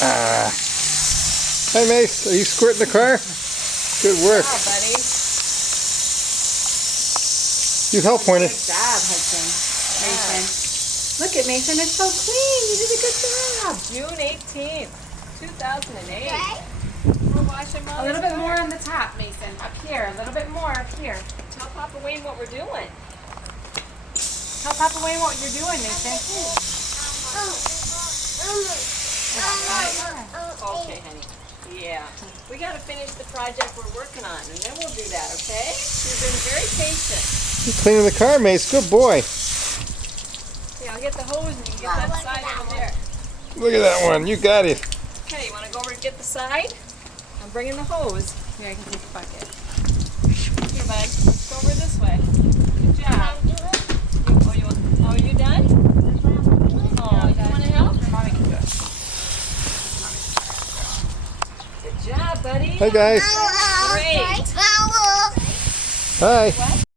Hi, Mace. Are you squirting the car? Good work. Wow, buddy. You help, Pointy. Good job, husband. Mason. Look at Mason. It's so clean. You did a good job. June 18th, 2008. We're washing A little bit more on the top, Mason. Up here. A little bit more up here. Tell Papa Wayne what we're doing. Tell Papa Wayne what you're doing, Mason. Okay, honey. Yeah. We got to finish the project we're working on, and then we'll do that, okay? You've been very patient. You're cleaning the car, Mace. Good boy. Yeah, I'll get the hose and you can get that side over there. Look at that one. You got it. Okay, you want to go over and get the side? I'm bringing the hose. Here, I can take the bucket. Here, bud. Let's go over this way. Good job. Oh, you done? Oh, you want to help? Mommy can do it. Good job, buddy. Hi, guys. Great. Hi. What?